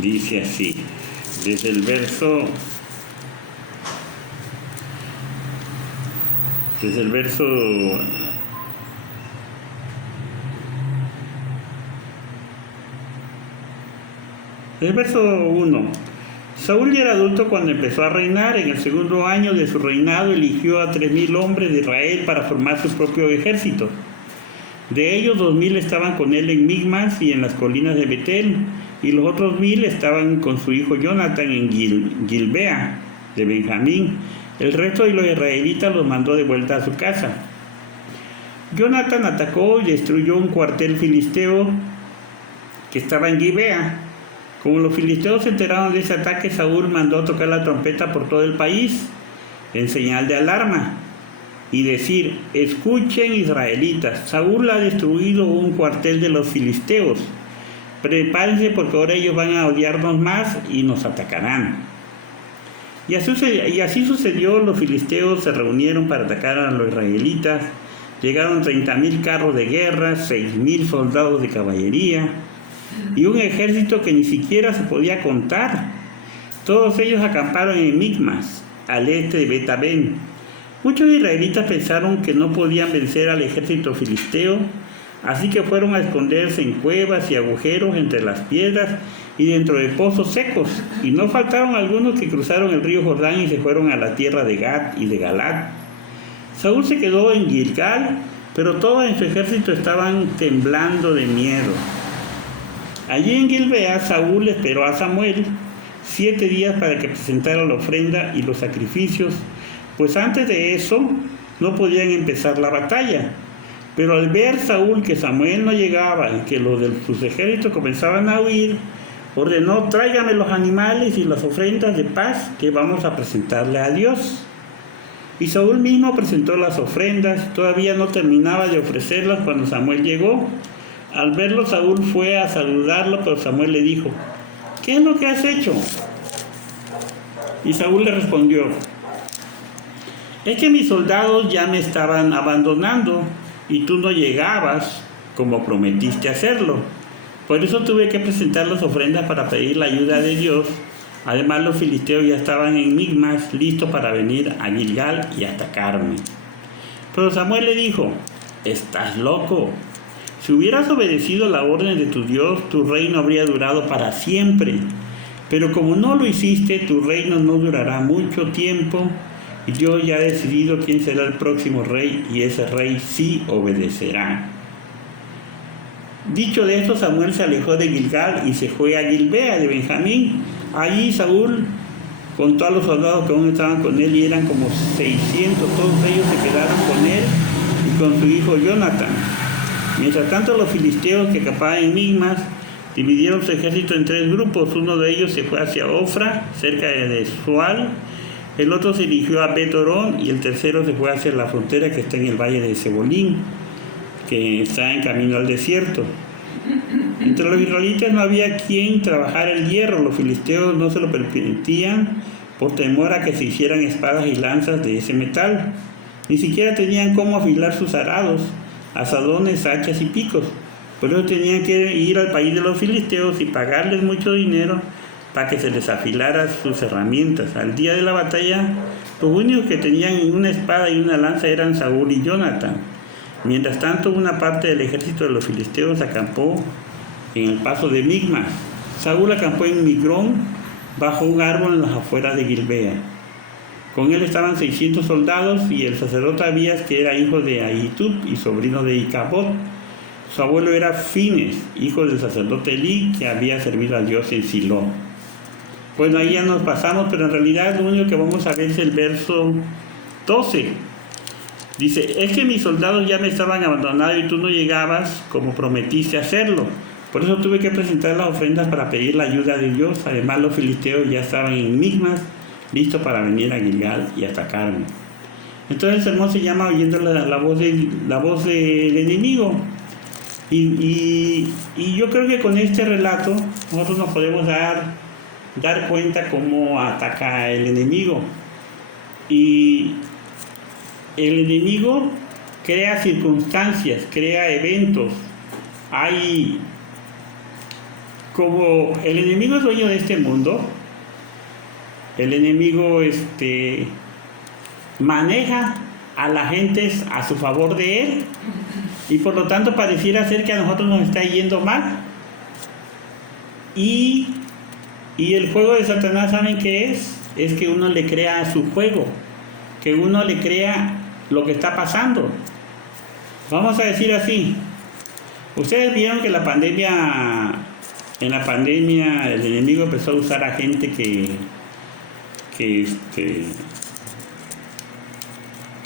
Dice así, desde el verso desde el verso el verso 1. Saúl ya era adulto cuando empezó a reinar. En el segundo año de su reinado eligió a 3,000 hombres de Israel para formar su propio ejército. De ellos 2,000 estaban con él en Migmas y en las colinas de Betel, y los otros 1,000 estaban con su hijo Jonatán en Gilbea de Benjamín. El resto de los israelitas los mandó de vuelta a su casa. Jonatán atacó y destruyó un cuartel filisteo que estaba en Gibea. Como los filisteos se enteraron de ese ataque, Saúl mandó tocar la trompeta por todo el país en señal de alarma y decir: escuchen, israelitas, Saúl ha destruido un cuartel de los filisteos. Prepárense porque ahora ellos van a odiarnos más y nos atacarán. Y así sucedió. Los filisteos se reunieron para atacar a los israelitas. Llegaron 30,000 carros de guerra, 6,000 soldados de caballería y un ejército que ni siquiera se podía contar. Todos ellos acamparon en Migmas, al este de Bet-Aven. Muchos israelitas pensaron que no podían vencer al ejército filisteo, así que fueron a esconderse en cuevas y agujeros entre las piedras y dentro de pozos secos. Y no faltaron algunos que cruzaron el río Jordán y se fueron a la tierra de Gad y de Galad. Saúl se quedó en Gilgal, pero todos en su ejército estaban temblando de miedo. Allí en Gilbea, Saúl esperó a Samuel 7 días para que presentara la ofrenda y los sacrificios, pues antes de eso no podían empezar la batalla. Pero al ver Saúl que Samuel no llegaba y que los de sus ejércitos comenzaban a huir, ordenó: tráigame los animales y las ofrendas de paz que vamos a presentarle a Dios. Y Saúl mismo presentó las ofrendas. Todavía no terminaba de ofrecerlas cuando Samuel llegó. Al verlo, Saúl fue a saludarlo, pero Samuel le dijo: ¿qué es lo que has hecho? Y Saúl le respondió: es que mis soldados ya me estaban abandonando y tú no llegabas como prometiste hacerlo. Por eso tuve que presentar las ofrendas para pedir la ayuda de Dios. Además, los filisteos ya estaban en Migmas, listos para venir a Gilgal y atacarme. Pero Samuel le dijo: estás loco. Si hubieras obedecido la orden de tu Dios, tu reino habría durado para siempre. Pero como no lo hiciste, tu reino no durará mucho tiempo. Y yo ya he decidido quién será el próximo rey, y ese rey sí obedecerá. Dicho de esto, Samuel se alejó de Gilgal y se fue a Gilbea de Benjamín. Allí Saúl contó a los soldados que aún estaban con él, y eran como 600. Todos ellos se quedaron con él y con su hijo Jonatán. Mientras tanto, los filisteos que acampaban en Migmas dividieron su ejército en 3 grupos. Uno de ellos se fue hacia Ofra, cerca de Sual. El otro se dirigió a Bet-Horón y el tercero se fue hacia la frontera que está en el valle de Zebolín, que está en camino al desierto. Entre los israelitas no había quien trabajara el hierro. Los filisteos no se lo permitían por temor a que se hicieran espadas y lanzas de ese metal. Ni siquiera tenían cómo afilar sus arados, azadones, hachas y picos. Por eso tenían que ir al país de los filisteos y pagarles mucho dinero para que se les afilara sus herramientas. Al día de la batalla, los únicos que tenían una espada y una lanza eran Saúl y Jonatán. Mientras tanto, una parte del ejército de los filisteos acampó en el paso de Migmas. Saúl acampó en Migrón, bajo un árbol en las afueras de Gilbea. Con él estaban 600 soldados y el sacerdote Abías, que era hijo de Ahitub y sobrino de Icabod. Su abuelo era Fines, hijo del sacerdote Elí, que había servido a Dios en Silo. Bueno, ahí ya nos pasamos, pero en realidad lo único que vamos a ver es el verso 12. Dice: es que mis soldados ya me estaban abandonados y tú no llegabas como prometiste hacerlo. Por eso tuve que presentar las ofrendas para pedir la ayuda de Dios. Además, los filisteos ya estaban en Migmas, listos para venir a Gilgal y atacarme. Entonces el sermón se llama Oyendo la voz del enemigo. Y yo creo que con este relato nosotros nos podemos dar cuenta cómo ataca el enemigo. Y el enemigo crea circunstancias, crea eventos. como el enemigo es dueño de este mundo, el enemigo maneja a la gente a su favor de él, y por lo tanto pareciera ser que a nosotros nos está yendo mal. Y el juego de Satanás, ¿saben qué es? Es que uno le crea su juego, que uno le crea lo que está pasando. Vamos a decir así, ustedes vieron que en la pandemia el enemigo empezó a usar a gente que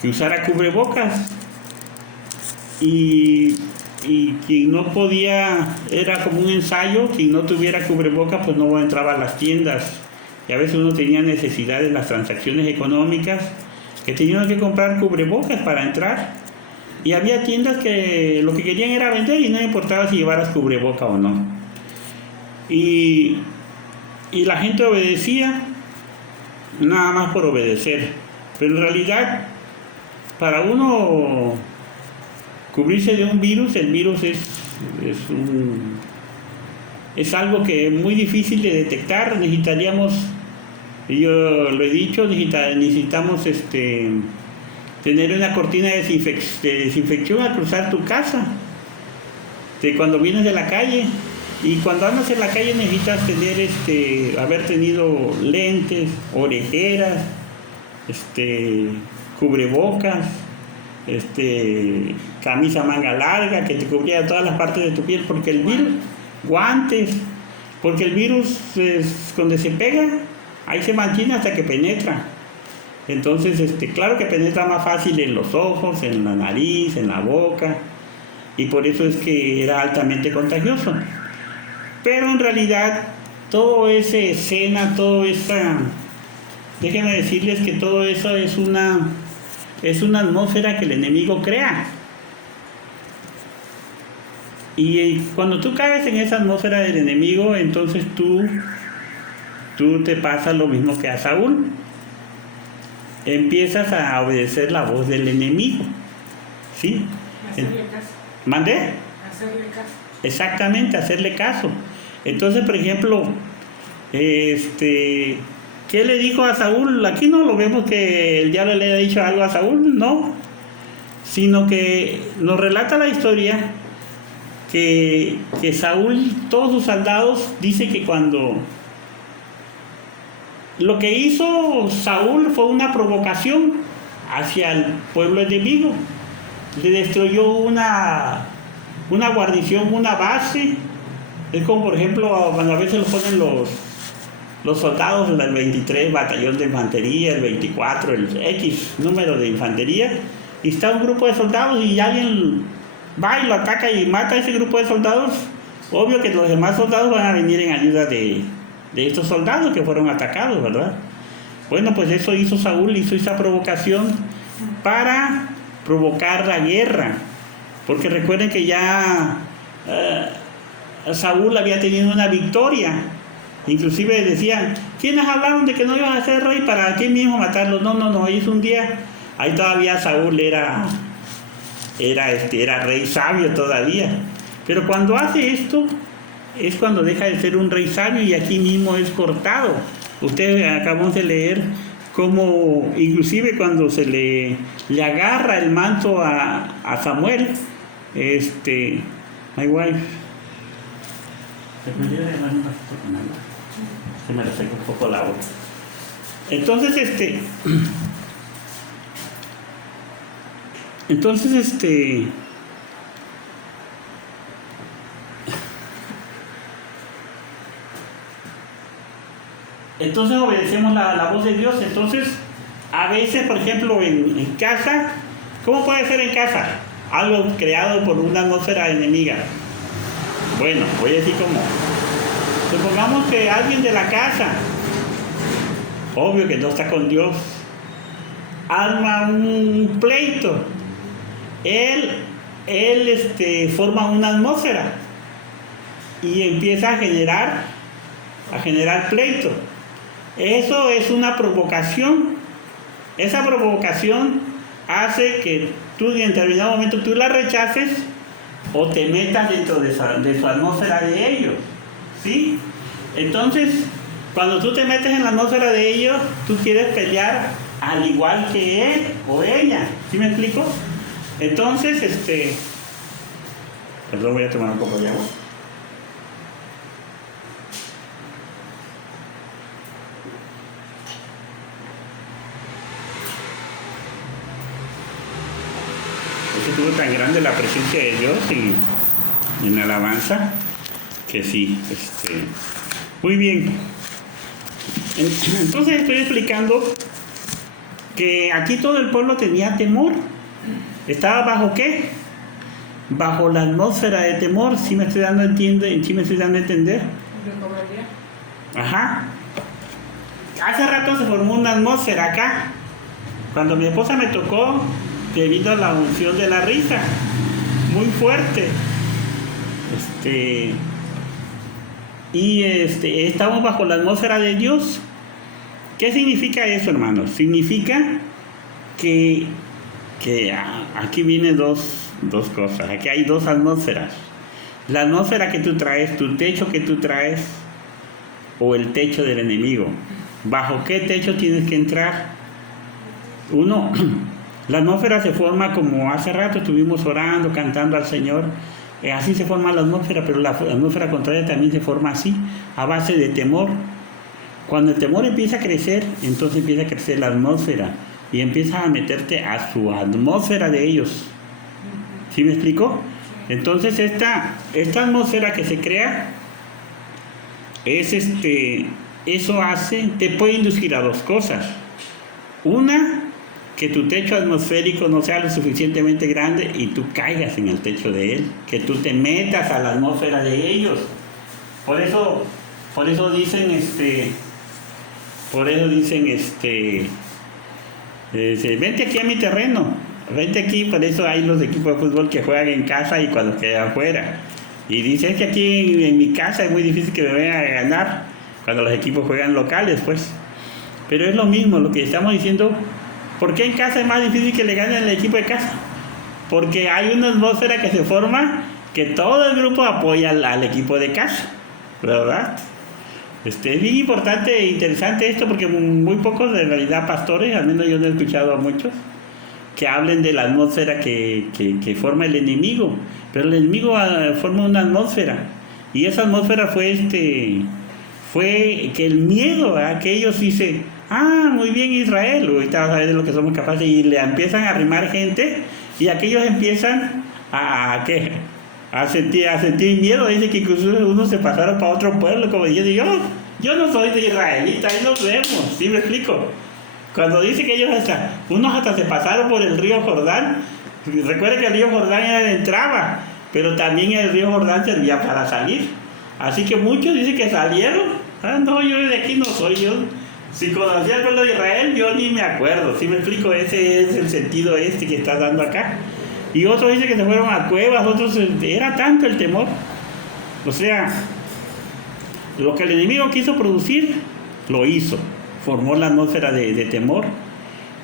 usara cubrebocas, y quien no podía, era como un ensayo, quien no tuviera cubrebocas pues no entraba a las tiendas, y a veces uno tenía necesidad de las transacciones económicas que tenían que comprar cubrebocas para entrar, y había tiendas que lo que querían era vender y no importaba si llevaras cubreboca o no, y la gente obedecía nada más por obedecer, pero en realidad para uno cubrirse de un virus, el virus es algo que es muy difícil de detectar. Necesitaríamos, yo lo he dicho, necesitamos tener una cortina de desinfección al cruzar tu casa, de cuando vienes de la calle, y cuando andas en la calle necesitas haber tenido lentes, orejeras, cubrebocas, camisa manga larga que te cubría todas las partes de tu piel, porque el virus, guantes, porque el virus cuando se pega, ahí se mantiene hasta que penetra. Entonces, claro que penetra más fácil en los ojos, en la nariz, en la boca, y por eso es que era altamente contagioso. Pero en realidad, todo ese escena, déjenme decirles que todo eso es una atmósfera que el enemigo crea. Y cuando tú caes en esa atmósfera del enemigo, entonces tú te pasa lo mismo que a Saúl. Empiezas a obedecer la voz del enemigo. ¿Sí? Hacerle caso. ¿Mandé? Hacerle caso. Exactamente, hacerle caso. Entonces, por ejemplo, ¿qué le dijo a Saúl? Aquí no lo vemos que el diablo le haya dicho algo a Saúl, no, sino que nos relata la historia que Saúl, todos sus soldados, dice que cuando lo que hizo Saúl fue una provocación hacia el pueblo enemigo, le destruyó una guarnición, una base. Es como, por ejemplo, cuando a veces lo ponen los soldados del 23 batallón de infantería, el 24, el X número de infantería, y está un grupo de soldados y alguien va y lo ataca y mata a ese grupo de soldados. Obvio que los demás soldados van a venir en ayuda de estos soldados que fueron atacados, ¿verdad? Bueno, pues eso hizo Saúl, hizo esa provocación para provocar la guerra, porque recuerden que ya Saúl había tenido una victoria. Inclusive decían, ¿quiénes hablaron de que no iban a ser rey para aquí mismo matarlos? No, ellos un día, ahí todavía Saúl era rey sabio todavía. Pero cuando hace esto, es cuando deja de ser un rey sabio y aquí mismo es cortado. Ustedes acabamos de leer cómo, inclusive cuando se le agarra el manto a Samuel, my wife, se me reseca un poco la agua. Entonces, entonces obedecemos la voz de Dios. Entonces, a veces, por ejemplo, en casa, ¿cómo puede ser en casa? Algo creado por una atmósfera enemiga. Bueno, voy a decir cómo. Supongamos que alguien de la casa, obvio que no está con Dios, arma un pleito. Él forma una atmósfera y empieza a generar pleito. Eso es una provocación. Esa provocación hace que tú en determinado momento tú la rechaces o te metas dentro de su atmósfera de ellos. ¿Sí? Entonces, cuando tú te metes en la atmósfera de ellos, tú quieres pelear al igual que él o ella. ¿Sí me explico? Entonces, perdón, voy a tomar un poco de agua. Estuvo tan grande la presencia de Dios en la alabanza que sí, muy bien. Entonces estoy explicando que aquí todo el pueblo tenía temor. ¿Estaba bajo qué? Bajo la atmósfera de temor. ¿Sí me estoy dando a entender? Ajá. Hace rato se formó una atmósfera acá. Cuando mi esposa me tocó, debido a la unción de la risa, muy fuerte. Estamos bajo la atmósfera de Dios. ¿Qué significa eso, hermanos? Significa que aquí vienen dos cosas. Aquí hay dos atmósferas. La atmósfera que tú traes, tu techo que tú traes, o el techo del enemigo. ¿Bajo qué techo tienes que entrar? Uno, la atmósfera se forma como hace rato estuvimos orando, cantando al Señor. Así se forma la atmósfera, pero la atmósfera contraria también se forma así, a base de temor. Cuando el temor empieza a crecer, entonces empieza a crecer la atmósfera y empiezas a meterte a su atmósfera de ellos. ¿Sí me explico? Entonces esta atmósfera que se crea es eso hace, te puede inducir a dos cosas. Una, que tu techo atmosférico no sea lo suficientemente grande y tú caigas en el techo de él, que tú te metas a la atmósfera de ellos. Por eso dicen vente aquí a mi terreno, vente aquí. Por eso hay los equipos de fútbol que juegan en casa y cuando quedan afuera. Y dicen que aquí en mi casa es muy difícil que me vayan a ganar cuando los equipos juegan locales, pues. Pero es lo mismo, lo que estamos diciendo. ¿Por qué en casa es más difícil que le ganen al equipo de casa? Porque hay una atmósfera que se forma que todo el grupo apoya al equipo de casa, ¿verdad? Es bien importante e interesante esto porque muy pocos de realidad pastores, al menos yo no he escuchado a muchos, que hablen de la atmósfera que forma el enemigo. Pero el enemigo forma una atmósfera y esa atmósfera fue que el miedo a que ellos dicen, muy bien Israel, ahorita vas a ver de lo que somos capaces, y le empiezan a arrimar gente y aquellos empiezan a sentir miedo. Dice que incluso unos se pasaron para otro pueblo, como yo digo, yo no soy de israelita, ahí nos vemos. ¿Sí me explico? Cuando dice que ellos unos hasta se pasaron por el río Jordán. Recuerda que el río Jordán era de entrada, pero también el río Jordán servía para salir. Así que muchos dicen que salieron. No, yo de aquí no soy. Yo, si conocía al pueblo de Israel, yo ni me acuerdo. ¿Sí me explico? Ese es el sentido que estás dando acá. Y otros dicen que se fueron a cuevas, otros, era tanto el temor. O sea, lo que el enemigo quiso producir, lo hizo. Formó la atmósfera de temor.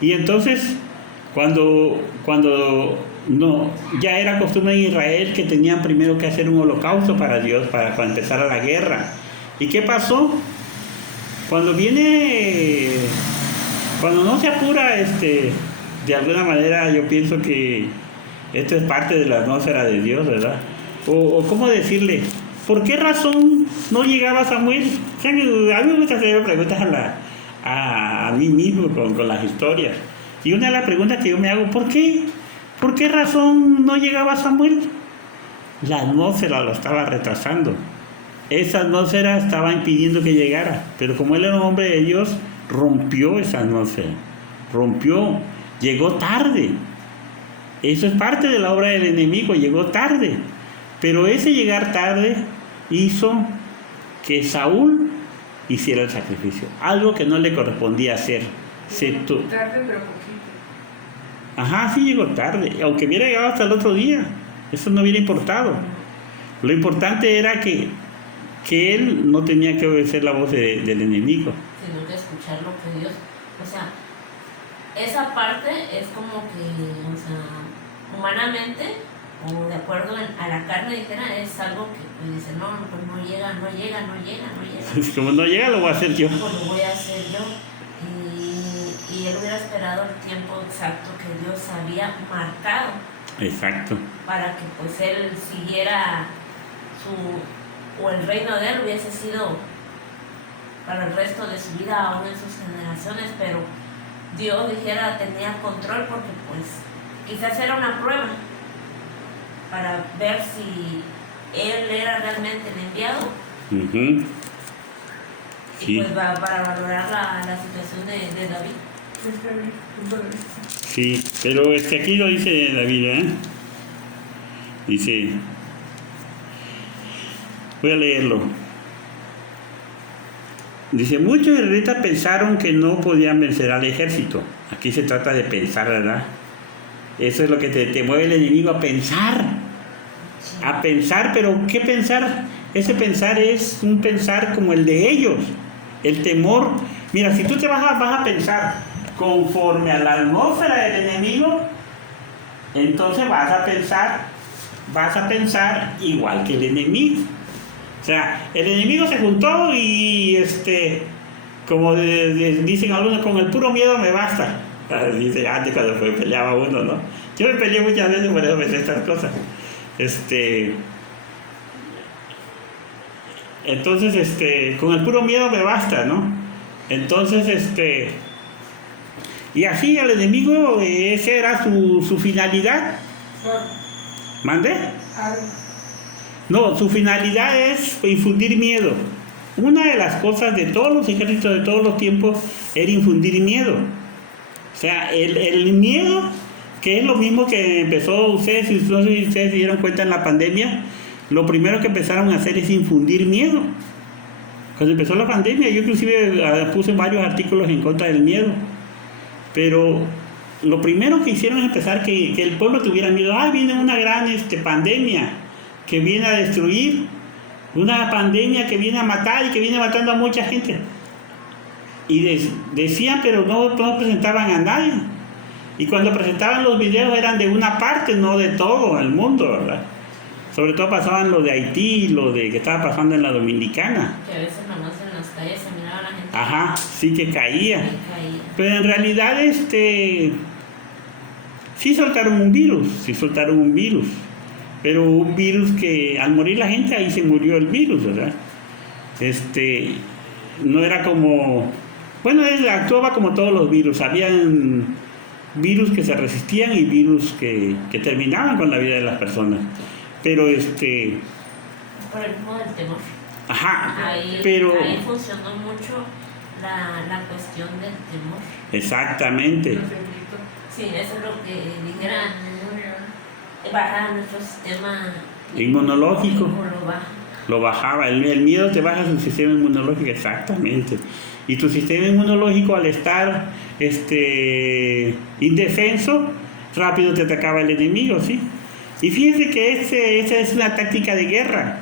Y entonces, cuando no, ya era costumbre en Israel que tenían primero que hacer un holocausto para Dios, para empezar a la guerra. ¿Y qué pasó? Cuando no se apura, de alguna manera yo pienso que esto es parte de la atmósfera de Dios, ¿verdad? O cómo decirle, ¿por qué razón no llegaba Samuel? O sea, a mí me gusta hacer preguntas a mí mismo con las historias. Y una de las preguntas que yo me hago, ¿por qué razón no llegaba Samuel? La atmósfera lo estaba retrasando. Esa atmósfera estaba impidiendo que llegara. Pero como él era un hombre de Dios, rompió esa atmósfera. Llegó tarde. Eso es parte de la obra del enemigo, llegó tarde. Pero ese llegar tarde hizo que Saúl hiciera el sacrificio. Algo que no le correspondía hacer. Tarde, pero poquito. Ajá, sí llegó tarde. Aunque hubiera llegado hasta el otro día, eso no hubiera importado. Lo importante era que él no tenía que obedecer la voz del enemigo. Sino que escuchar lo que Dios... O sea, esa parte es como que, o sea, humanamente, o de acuerdo a la carne, dijera, es algo que pues dice, no, pues no llega. Como no llega, lo voy a hacer yo. Pues lo voy a hacer yo. Y él hubiera esperado el tiempo exacto que Dios había marcado. Exacto. Para que pues él siguiera o el reino de él hubiese sido para el resto de su vida, aún en sus generaciones, pero Dios dijera tenía control porque pues quizás era una prueba para ver si él era realmente el enviado. Uh-huh. Sí. Y pues para valorar la situación de David. Sí, pero aquí lo dice David, ¿eh? Dice, voy a leerlo. Dice, muchos israelitas pensaron que no podían vencer al ejército. Aquí se trata de pensar, ¿verdad? Eso es lo que te mueve el enemigo, a pensar. A pensar, pero ¿qué pensar? Ese pensar es un pensar como el de ellos. El temor. Mira, si tú te vas a pensar conforme a la atmósfera del enemigo, entonces vas a pensar igual que el enemigo. O sea, el enemigo se juntó y como dicen algunos, con el puro miedo me basta. Dice antes cuando peleaba uno, ¿no? Yo me peleé muchas veces, por eso me sé estas cosas. Entonces, con el puro miedo me basta, ¿no? Entonces, y así el enemigo, esa era su finalidad. ¿Mande? No, su finalidad es infundir miedo. Una de las cosas de todos los ejércitos de todos los tiempos era infundir miedo. O sea, el miedo, que es lo mismo que empezó ustedes, no sé si ustedes se dieron cuenta en la pandemia, lo primero que empezaron a hacer es infundir miedo. Cuando empezó la pandemia, yo inclusive puse varios artículos en contra del miedo. Pero lo primero que hicieron es empezar que el pueblo tuviera miedo. Viene una gran pandemia que viene a destruir, una pandemia que viene a matar y que viene matando a mucha gente. Y decían, pero no presentaban a nadie. Y cuando presentaban los videos eran de una parte, no de todo el mundo, ¿verdad? Sobre todo pasaban lo de Haití, lo de que estaba pasando en la Dominicana. Que a veces nomás en las calles se miraba la gente. Ajá, sí que caía. Pero en realidad sí soltaron un virus. Pero un virus que al morir la gente, ahí se murió el virus, ¿verdad? No era como... Bueno, él actuaba como todos los virus. Habían virus que se resistían y virus que terminaban con la vida de las personas. Pero por el mismo del temor. Ajá, ahí funcionó mucho la cuestión del temor. Exactamente. Sí, eso es lo que dijera, baja nuestro sistema inmunológico. Lo bajaba, el miedo te baja su sistema inmunológico, exactamente. Y tu sistema inmunológico, al estar indefenso, rápido te atacaba el enemigo, ¿sí? Y fíjense que esa es una táctica de guerra.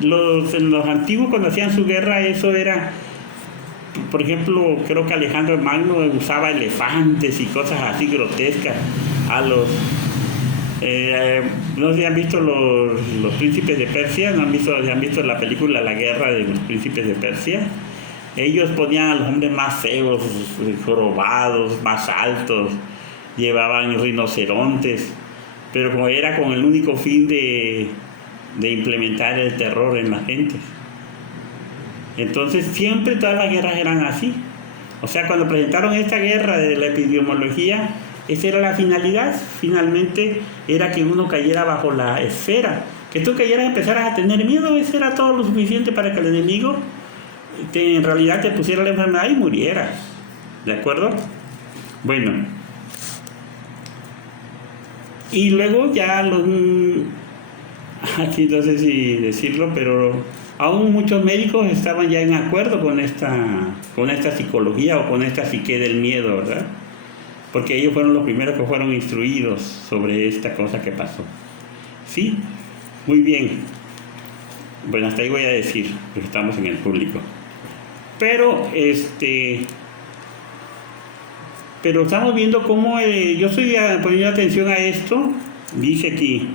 Los antiguos, cuando hacían su guerra, eso era, por ejemplo, creo que Alejandro Magno usaba elefantes y cosas así grotescas no sé si han visto los príncipes de Persia, no han visto la película La Guerra de los Príncipes de Persia. Ellos ponían a los hombres más feos, jorobados, más altos, llevaban rinocerontes, pero como era con el único fin de implementar el terror en la gente. Entonces siempre todas las guerras eran así. O sea, cuando presentaron esta guerra de la epidemiología, esa era la finalidad. Finalmente era que uno cayera bajo la esfera, que tú cayeras y empezaras a tener miedo. Eso era todo lo suficiente para que el enemigo en realidad te pusiera la enfermedad y murieras. ¿De acuerdo? Bueno, y luego ya aquí no sé si decirlo, pero aún muchos médicos estaban ya en acuerdo con esta psicología o con esta psique del miedo, ¿verdad? Porque ellos fueron los primeros que fueron instruidos sobre esta cosa que pasó. ¿Sí? Muy bien. Bueno, hasta ahí voy a decir, porque estamos en el público. Pero estamos viendo cómo yo estoy poniendo atención a esto. Dice aquí,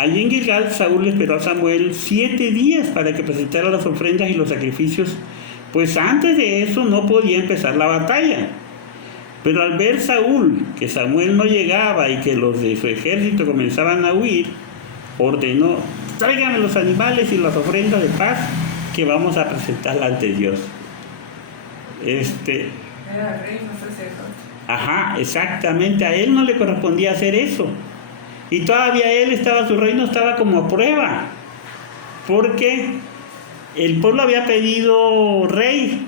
Allí en Gilgal, Saúl esperó a Samuel 7 días para que presentara las ofrendas y los sacrificios, pues antes de eso no podía empezar la batalla. Pero al ver Saúl que Samuel no llegaba y que los de su ejército comenzaban a huir, ordenó: tráiganme los animales y las ofrendas de paz que vamos a presentarla ante Dios. Era rey, no sacerdote. Ajá, exactamente, a él no le correspondía hacer eso. Y todavía su reino estaba como a prueba, porque el pueblo había pedido rey.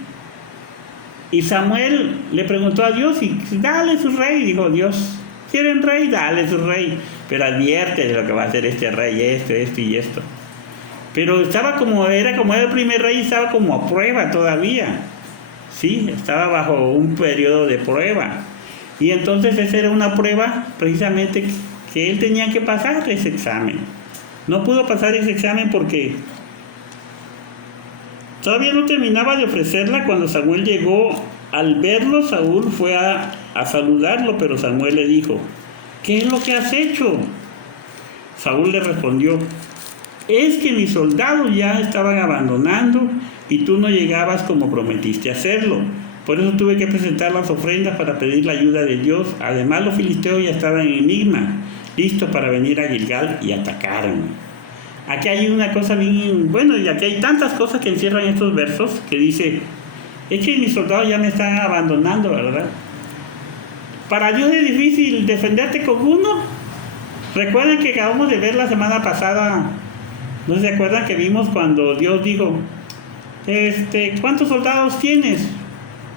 Y Samuel le preguntó a Dios, y dale su rey. Dijo Dios: ¿quieren rey? Dale su rey. Pero advierte de lo que va a hacer este rey, esto y esto. Pero era como el primer rey, estaba como a prueba todavía. Sí, estaba bajo un periodo de prueba. Y entonces esa era una prueba precisamente que él tenía que pasar ese examen. No pudo pasar ese examen porque todavía no terminaba de ofrecerla cuando Samuel llegó. Al verlo, Saúl fue a saludarlo, pero Samuel le dijo: ¿qué es lo que has hecho? Saúl le respondió: es que mis soldados ya estaban abandonando y tú no llegabas como prometiste hacerlo. Por eso tuve que presentar las ofrendas para pedir la ayuda de Dios. Además, los filisteos ya estaban en Enigma, listos para venir a Gilgal y atacarme. Aquí hay una cosa bien, bueno, y aquí hay tantas cosas que encierran estos versos, que dice: es que mis soldados ya me están abandonando, ¿verdad? Para Dios es difícil defenderte con uno. Recuerden que acabamos de ver la semana pasada, ¿no se acuerdan que vimos cuando Dios dijo: ¿cuántos soldados tienes?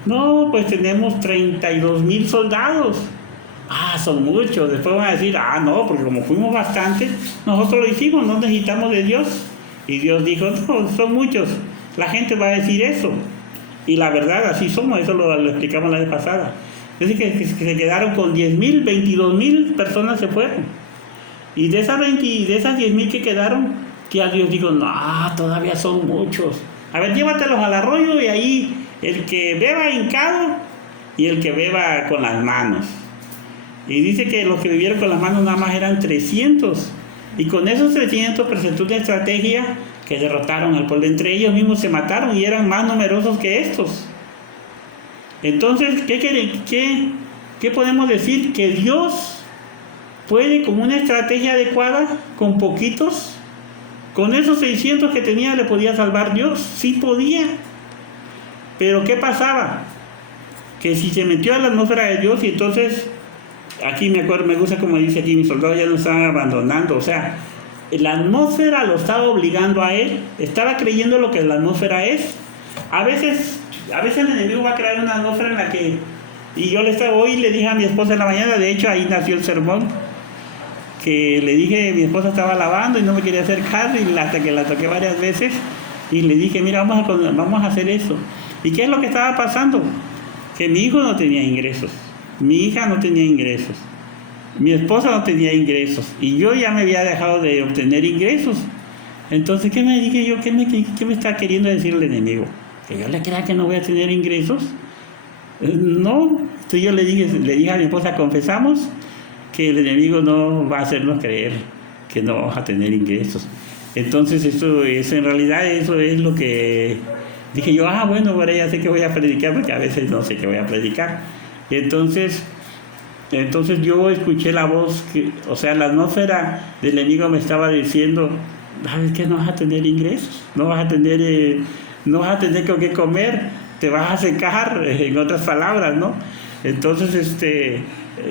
No, pues tenemos 32,000 soldados. Ah, son muchos. Después van a decir: no, porque como fuimos bastantes, nosotros lo hicimos, no necesitamos de Dios. Y Dios dijo: no, son muchos. La gente va a decir eso. Y la verdad, así somos, eso lo explicamos la vez pasada. Es decir, que se quedaron con 10,000, 22,000 personas se fueron. Y de esas 10,000 que quedaron, ya Dios dijo: no, todavía son muchos. A ver, llévatelos al arroyo, y ahí el que beba hincado y el que beba con las manos. Y dice que los que vivieron con las manos nada más eran 300. Y con esos 300 presentó una estrategia que derrotaron al pueblo. Entre ellos mismos se mataron y eran más numerosos que estos. Entonces, ¿qué podemos decir? Que Dios puede, con una estrategia adecuada, con poquitos, con esos 600 que tenía, le podía salvar Dios. Sí podía. Pero ¿qué pasaba? Que si se metió a la atmósfera de Dios, y entonces, aquí me gusta como dice aquí: mis soldados ya nos estaban abandonando. O sea, la atmósfera lo estaba obligando a él, estaba creyendo lo que la atmósfera es. A veces el enemigo va a crear una atmósfera en la que, y yo hoy le dije a mi esposa en la mañana, de hecho ahí nació el sermón, que le dije: mi esposa estaba lavando y no me quería hacer caso, y hasta que la toqué varias veces, y le dije: mira, vamos a hacer eso. ¿Y qué es lo que estaba pasando? Que mi hijo no tenía ingresos, mi hija no tenía ingresos, mi esposa no tenía ingresos, y yo ya me había dejado de obtener ingresos. Entonces, ¿qué me dije yo? ¿Qué me está queriendo decir el enemigo? ¿Que yo le crea que no voy a tener ingresos? No. Entonces yo le dije a mi esposa: confesamos que el enemigo no va a hacernos creer que no vamos a tener ingresos. Entonces eso en realidad eso es lo que dije yo: bueno, ahora ya sé que voy a predicar, porque a veces no sé qué voy a predicar. Entonces yo escuché la voz, la atmósfera del enemigo me estaba diciendo: ¿sabes qué? No vas a tener ingresos, no vas a tener con qué comer, te vas a secar, en otras palabras, ¿no? Entonces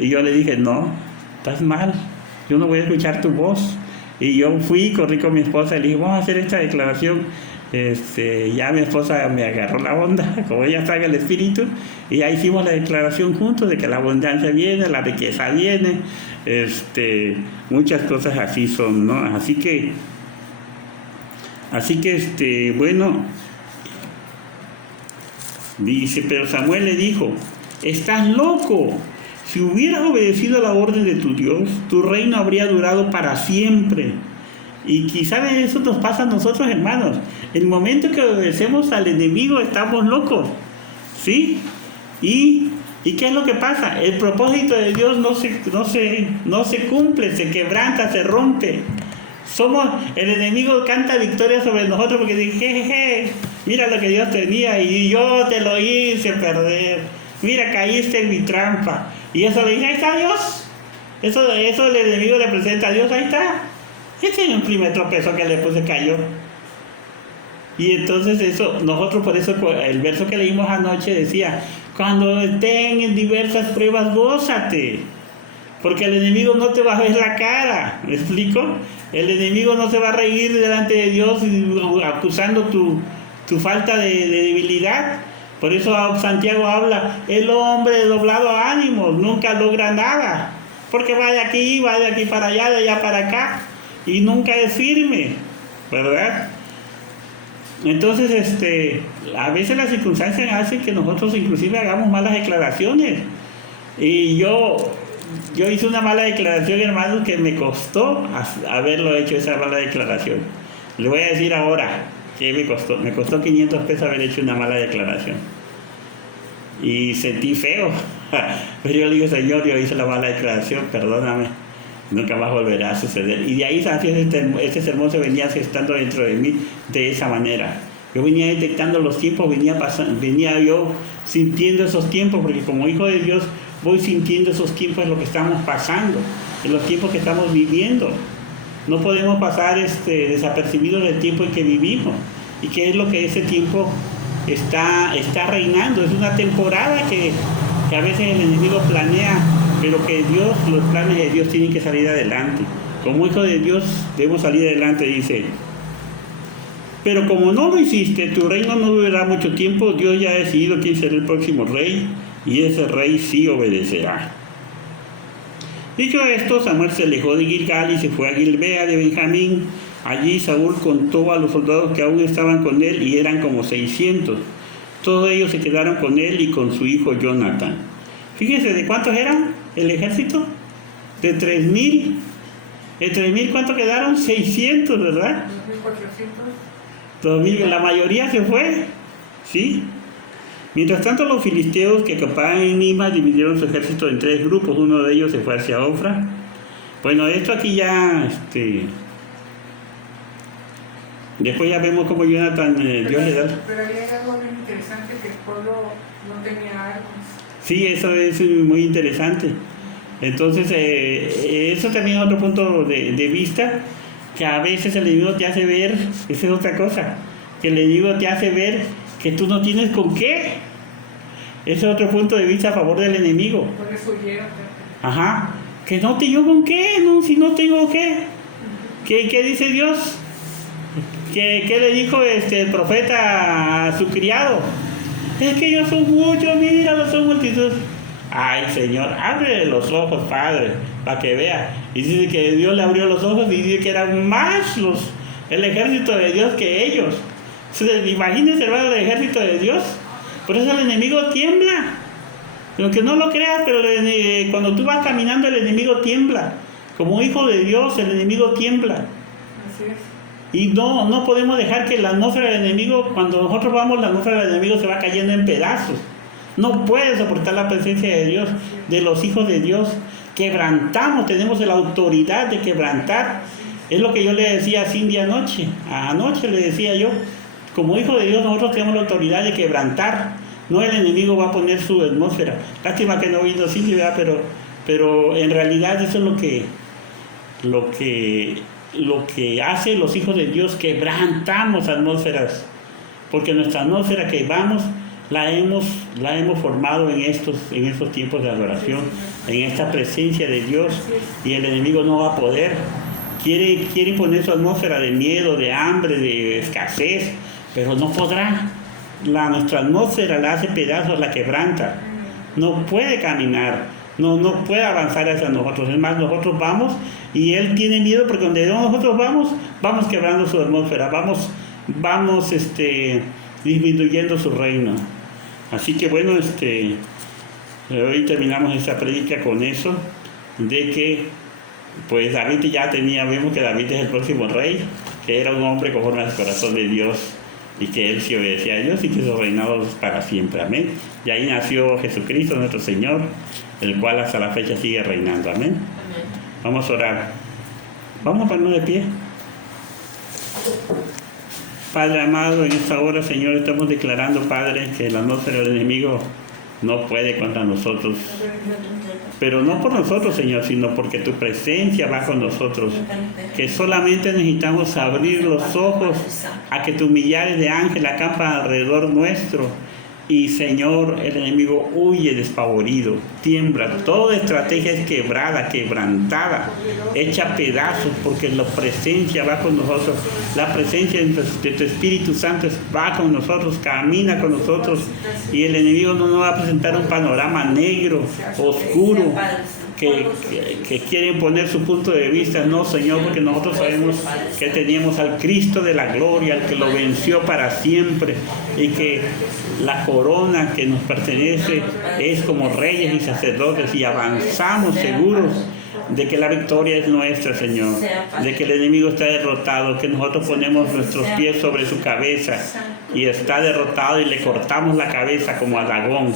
yo le dije: no, estás mal, yo no voy a escuchar tu voz. Y yo corrí con mi esposa y le dije: vamos a hacer esta declaración. Ya mi esposa me agarró la onda, como ella está en el espíritu, y ya hicimos la declaración juntos de que la abundancia viene, la riqueza viene, muchas cosas así son, ¿no? Así que bueno, dice: pero Samuel le dijo: estás loco. Si hubieras obedecido la orden de tu Dios, tu reino habría durado para siempre. Y quizás eso nos pasa a nosotros, hermanos. El momento que obedecemos al enemigo, estamos locos, ¿sí? ¿Y qué es lo que pasa? El propósito de Dios no se cumple, se quebranta, se rompe. El enemigo canta victoria sobre nosotros porque dice, jejeje, mira lo que Dios tenía y yo te lo hice perder. Mira, caíste en mi trampa. Y eso le dice, ahí está Dios. Eso el enemigo le presenta a Dios, ahí está. Ese es un primer tropezón que le puse, cayó. Y entonces nosotros por eso el verso que leímos anoche decía, cuando estén en diversas pruebas, gózate. Porque el enemigo no te va a ver la cara, ¿me explico? El enemigo no se va a reír delante de Dios acusando tu falta de debilidad. Por eso Santiago habla, el hombre de doblado ánimo nunca logra nada. Porque va de aquí para allá, de allá para acá. Y nunca es firme, ¿verdad? Entonces, a veces las circunstancias hacen que nosotros inclusive hagamos malas declaraciones. Y yo hice una mala declaración, hermanos, que me costó haberlo hecho, esa mala declaración. Le voy a decir ahora que me costó. Me costó 500 pesos haber hecho una mala declaración. Y sentí feo. Pero yo le digo, Señor, yo hice la mala declaración, perdóname. Nunca más volverá a suceder. Y de ahí este sermón se venía gestando dentro de mí de esa manera. Yo venía detectando los tiempos, venía yo sintiendo esos tiempos, porque como hijo de Dios voy sintiendo esos tiempos en lo que estamos pasando, en los tiempos que estamos viviendo. No podemos pasar desapercibidos del tiempo en que vivimos. ¿Y qué es lo que ese tiempo está reinando? Es una temporada que a veces el enemigo planea, pero que los planes de Dios tienen que salir adelante. Como hijo de Dios debemos salir adelante, dice. Pero como no lo hiciste, tu reino no durará mucho tiempo. Dios ya ha decidido quién será el próximo rey, y ese rey sí obedecerá. Dicho esto, Samuel se alejó de Gilgal y se fue a Gilbea de Benjamín. Allí Saúl contó a los soldados que aún estaban con él, y eran como 600. Todos ellos se quedaron con él y con su hijo Jonathan. Fíjense, ¿de cuántos eran el ejército? De 3,000. ¿De 3,000 cuántos quedaron? 600, ¿verdad? 2,400. 2,000, la mayoría se fue, ¿sí? Mientras tanto, los filisteos que acampaban en Mima dividieron su ejército en 3 grupos. Uno de ellos se fue hacia Ofra. Bueno, esto aquí ya, después ya vemos cómo Jonathan, Dios le da. Pero había algo bien interesante, que el pueblo no tenía armas. Sí, eso es muy interesante. Entonces, eso también es otro punto de vista, que a veces el enemigo te hace ver, esa es otra cosa, que el enemigo te hace ver que tú no tienes con qué. Ese es otro punto de vista a favor del enemigo. Por eso huyeron. Ajá, que no tengo con qué, no, si no tengo qué. ¿Qué dice Dios? ¿Qué le dijo el profeta a su criado? Es que ellos son muchos, mira, son multitud. Ay, Señor, abre los ojos, Padre, para que vea. Y dice que Dios le abrió los ojos y dice que eran más el ejército de Dios que ellos. Entonces, imagínense, hermano, el ejército de Dios. Por eso el enemigo tiembla. Aunque no lo creas, pero cuando tú vas caminando, el enemigo tiembla. Como hijo de Dios, el enemigo tiembla. Así es. Y no podemos dejar que la atmósfera del enemigo, cuando nosotros vamos, la atmósfera del enemigo se va cayendo en pedazos. No puede soportar la presencia de Dios, de los hijos de Dios. Quebrantamos, tenemos la autoridad de quebrantar. Es lo que yo le decía a Cindy anoche. Anoche le decía yo, como hijo de Dios, nosotros tenemos la autoridad de quebrantar. No el enemigo va a poner su atmósfera. Lástima que no vino Cindy, ¿verdad? Pero en realidad eso es lo que hace los hijos de Dios, quebrantamos atmósferas, porque nuestra atmósfera que vamos la hemos formado en estos tiempos de adoración, en esta presencia de Dios, y el enemigo no va a poder. Quiere poner su atmósfera de miedo, de hambre, de escasez, pero no podrá. Nuestra atmósfera la hace pedazos, la quebranta. No puede caminar, no puede avanzar hacia nosotros. Es más, nosotros vamos y él tiene miedo, porque donde nosotros vamos quebrando su atmósfera, vamos disminuyendo su reino. Así que bueno, hoy terminamos esta prédica con eso, de que pues David vemos que David es el próximo rey, que era un hombre conforme al corazón de Dios, y que él sí obedecía a Dios y que su reinado es para siempre, amén. Y ahí nació Jesucristo nuestro Señor, el cual hasta la fecha sigue reinando, amén. Amén. Vamos a orar. Vamos a ponernos de pie. Padre amado, en esta hora, Señor, estamos declarando, Padre, que la atmósfera del enemigo no puede contra nosotros. Pero no por nosotros, Señor, sino porque tu presencia va con nosotros. Que solamente necesitamos abrir los ojos a que tus millares de ángeles acampan alrededor nuestro. Y, Señor, el enemigo huye despavorido, tiembla. Toda estrategia es quebrada, quebrantada, hecha pedazos, porque la presencia va con nosotros. La presencia de tu Espíritu Santo va con nosotros, camina con nosotros. Y el enemigo no nos va a presentar un panorama negro, oscuro, que quieren poner su punto de vista. No, Señor, porque nosotros sabemos que teníamos al Cristo de la gloria, al que lo venció para siempre, y que la corona que nos pertenece es como reyes y sacerdotes, y avanzamos seguros de que la victoria es nuestra, Señor, de que el enemigo está derrotado, que nosotros ponemos nuestros pies sobre su cabeza y está derrotado, y le cortamos la cabeza como a Dagón.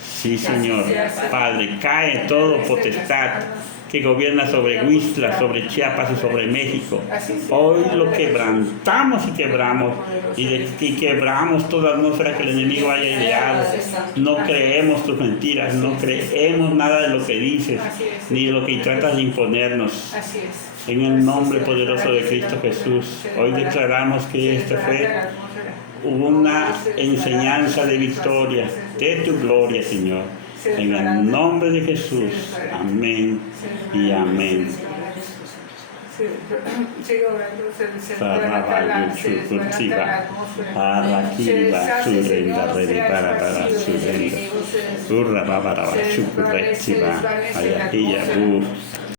Sí, Señor, Padre, cae todo potestad que gobierna sobre Huixla, sobre Chiapas y sobre México. Hoy lo quebrantamos y quebramos, y quebramos toda atmósfera que el enemigo haya ideado. No creemos tus mentiras, no creemos nada de lo que dices, ni de lo que tratas de imponernos. En el nombre poderoso de Cristo Jesús, hoy declaramos que esta fue una enseñanza de victoria, de tu gloria, Señor. En el nombre de Jesús. Amén y amén.